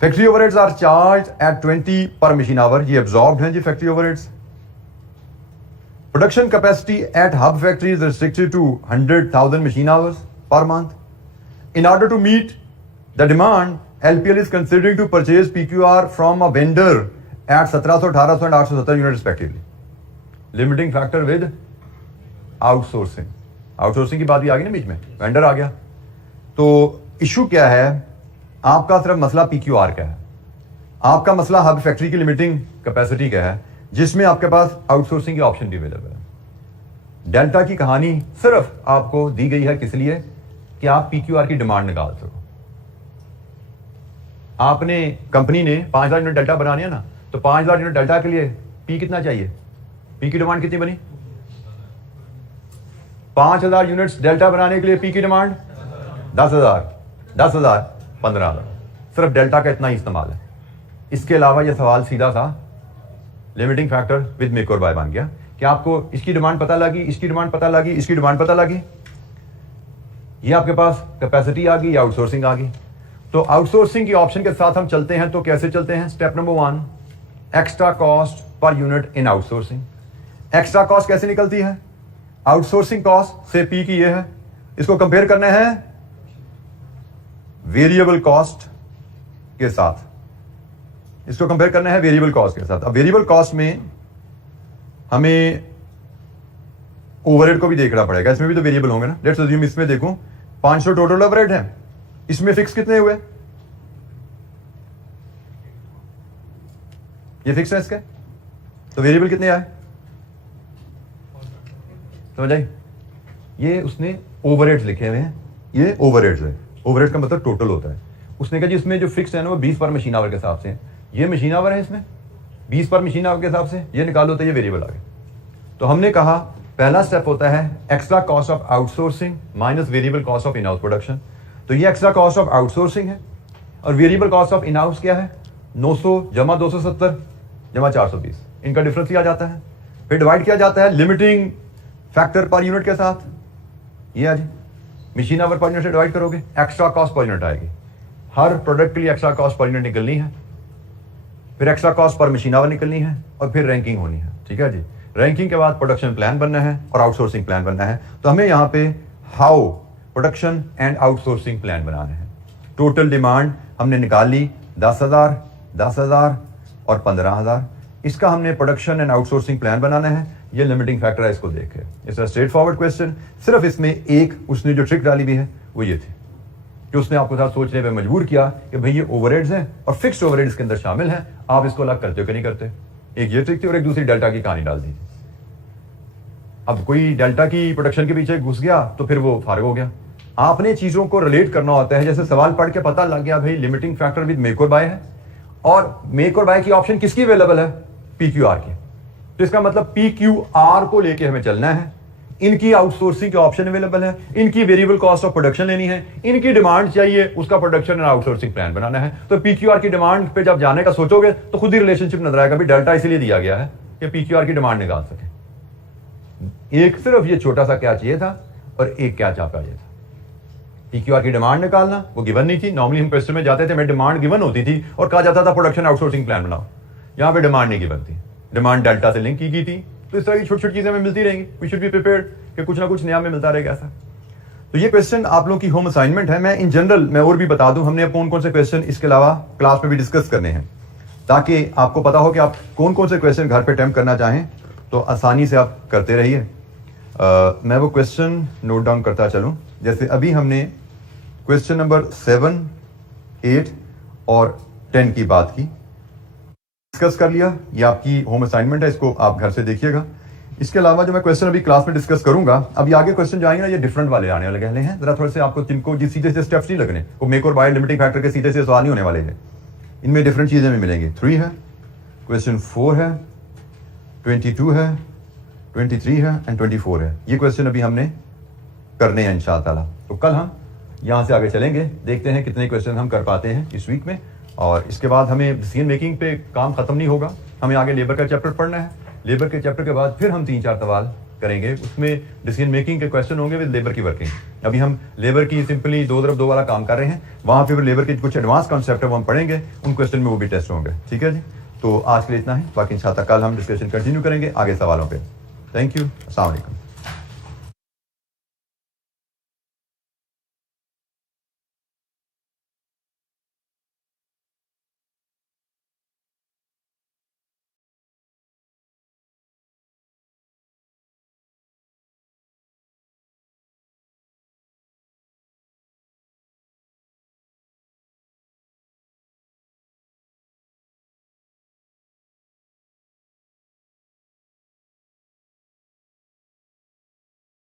Factory overheads are charge at 20 per machine hour, ये absorbed हैं जी factory overheads. Production capacity at hub factory is restricted to 100,000 machine hours per month. In order to meet the demand, LPL is considering to purchase PQR from a vendor at 1700, 1800 and 870 units respectively. Limiting factor with outsourcing. Outsourcing की बात भी आ गई ना बीच में, vendor आ गया। तो issue क्या है? आपका सिर्फ मसला PQR का है, आपका मसला हब फैक्ट्री की लिमिटिंग कैपेसिटी का है, जिसमें आपके पास आउटसोर्सिंग की ऑप्शन भी अवेलेबल है। डेल्टा की कहानी सिर्फ आपको दी गई है किस लिए कि आप PQR की डिमांड निकाल सको। आपने कंपनी ने 5,000 यूनिट डेल्टा बनाने हैं ना, तो 5,000 यूनिट डेल्टा के लिए P कितना चाहिए? P की डिमांड कितनी बनी? 5,000 यूनिट्स डेल्टा बनाने के लिए P की डिमांड 10,000, 10,000, 15,000। सिर्फ डेल्टा का इतना ही इस्तेमाल है। इसके अलावा यह सवाल सीधा सा लिमिटिंग फैक्टर विद मेक और बाय बन गया कि आपको इसकी डिमांड पता लगी, इसकी डिमांड पता लगी, इसकी डिमांड पता लगी, ये आपके पास कैपेसिटी आ गई, आउटसोर्सिंग आ गई। तो आउटसोर्सिंग की ऑप्शन के साथ हम चलते हैं, तो कैसे चलते हैं? Step number 1, extra cost per unit in outsourcing. Extra cost कैसे निकलती है? आउटसोर्सिंग कॉस्ट से P की ये है, इसको कंपेयर करना है वेरिएबल कॉस्ट के साथ, इसको कंपेयर करना है वेरिएबल कॉस्ट के साथ। अब वेरिएबल कॉस्ट में हमें ओवरहेड को भी देखना पड़ेगा, इसमें भी तो वेरिएबल होंगे ना। लेट्स अज्यूम इसमें देखूं 500 टोटल ओवरहेड है, इसमें फिक्स कितने हुए? ये फिक्स है इसके, तो वेरिएबल कितने आए समझ आई? ये उसने ओवरहेड्स लिखे हुए हैं, ये ओवरहेड्स है। ओवरहेड का मतलब टोटल होता है। उसने कहा जी इसमें जो फिक्स है ना वो 20 पर मशीन आवर के हिसाब से है, ये मशीन आवर है, इसमें 20 पर मशीन आवर के हिसाब से ये निकालो तो ये वेरिएबल आ गए। तो हमने कहा पहला स्टेप होता है extra cost of outsourcing minus variable cost of in house production. तो ये एक्स्ट्रा कॉस्ट ऑफ आउटसोर्सिंग है और variable cost of in house क्या है? 900 जमा 270 जमा 420, इनका डिफरेंस किया जाता है, फिर डिवाइड किया जाता है लिमिटिंग फैक्टर पर यूनिट के साथ। ये आज मशीन आवर पर यूनिट से डिवाइड करोगे, एक्स्ट्रा कॉस्ट पर यूनिट आएगी। हर प्रोडक्ट के लिए एक्स्ट्रा कॉस्ट पर यूनिट निकलनी है, फिर extra cost per machine our निकलनी है और फिर रैंकिंग होनी है। ठीक है जी, रैंकिंग के बाद प्रोडक्शन प्लान बनना है और आउटसोर्सिंग प्लान बनना है। तो हमें यहां पे how production and outsourcing plan बनाना है। टोटल डिमांड हमने निकाल ली 10,000, 10,000 और 15,000। इसका हमने प्रोडक्शन एंड आउटसोर्सिंग प्लान बनाना है। ये लिमिटिंग फैक्टर है, इसको देखे। It's a straight forward question. सिर्फ इसमें एक उसने जो ट्रिक डाली भी है वो ये थी कि उसने आपको साथ सोचने पे मजबूर किया कि भाई ये ओवरहेड्स हैं और फिक्स्ड ओवरहेड्स के अंदर शामिल हैं, आप इसको अलग करते हो कि नहीं करते। एक ये ट्रिक थी और एक दूसरी डेल्टा की कहानी डाल दी। अब कोई डेल्टा की प्रोडक्शन के पीछे घुस गया तो फिर वो फारिग हो गया। आपने चीजों को रिलेट करना होता है। जैसे सवाल पढ़ के पता लग गया भाई लिमिटिंग फैक्टर विद मेक और बाय है और मेक और बाय की ऑप्शन किसकी अवेलेबल है? PQR की। तो इसका मतलब PQR को लेके हमें चलना है। इनकी आउटसोर्सिंग के ऑप्शन अवेलेबल है, इनकी वेरिएबल कॉस्ट ऑफ प्रोडक्शन लेनी है, इनकी डिमांड चाहिए, उसका प्रोडक्शन एंड आउटसोर्सिंग प्लान बनाना है। तो PQR की डिमांड पे जब जाने का सोचोगे तो खुद ही रिलेशनशिप नजर आएगा। भी डेल्टा इसलिए दिया गया है कि PQR की डिमांड निकाल सके। एक सिर्फ ये छोटा सा क्या चाहिए था और एक क्या चापा चाहिए था। PQR की डिमांड निकालना वो गिवन नहीं थी। नॉर्मली हम क्वेश्चन में जाते थे, मैं डिमांड गिवन होती थी और कहा जाता था प्रोडक्शन आउटसोर्सिंग प्लान बनाओ। यहां पे डिमांड नहीं गिवन थी, डिमांड डेल्टा से लिंक की गई थी। तो इस तरह की छोटी छोटी चीजें हमें मिलती रहेंगी। वी शुड बी प्रिपेयर्ड कि कुछ ना कुछ नया में मिलता रहेगा ऐसा। तो ये क्वेश्चन आप लोगों की होम असाइनमेंट है। मैं इन जनरल मैं और भी बता दूं, हमने कौन कौन से क्वेश्चन इसके अलावा क्लास में भी डिस्कस करने हैं ताकि आपको पता हो कि आप कौन कौन से क्वेश्चन घर पे अटेम्प्ट करना चाहें तो आसानी से आप करते रहिए। मैं वो क्वेश्चन नोट डाउन करता चलूं। जैसे अभी हमने क्वेश्चन नंबर 7, 8 और 10 की बात की, डिस्कस कर लिया। ये आपकी होम असाइनमेंट है, इसको आप घर से देखिएगा। इसके अलावा जो मैं क्वेश्चन अभी क्लास में डिस्कस करूंगा, अभी आगे क्वेश्चन जो आएंगे ना ये डिफरेंट वाले आने वाले हैं। जरा थोड़े से आपको जिनको सीधे से स्टेप्स नहीं लगने, वो मेक और बाय लिमिटिंग फैक्टर के सीधे से सवाल नहीं होने वाले हैं। इनमें डिफरेंट चीजें भी मिलेंगी। 3 है, क्वेश्चन 4 है, 22 है, 23 है एंड 24 है। ये क्वेश्चन अभी हमने करने हैं इंशाअल्लाह। तो कल हम यहां से आगे चलेंगे, देखते हैं कितने क्वेश्चन हम कर पाते हैं इस वीक में। और इसके बाद हमें डिसीजन मेकिंग पे काम खत्म नहीं होगा, हमें आगे लेबर का चैप्टर पढ़ना है। लेबर के चैप्टर के बाद फिर हम 3-4 सवाल करेंगे, उसमें डिसीजन मेकिंग के क्वेश्चन होंगे विद लेबर की वर्किंग। अभी हम लेबर की सिंपली 2 वाला काम कर रहे हैं, वहां पे लेबर के कुछ एडवांस कॉन्सेप्ट है वो हम पढ़ेंगे, उन क्वेश्चन में वो भी टेस्ट होंगे। ठीक है जी, तो आज के लिए इतना ही। बाकी इंशाअल्लाह कल हम डिस्कशन कंटिन्यू करेंगे आगे सवालों पे। थैंक यू, अस्सलाम वालेकुम।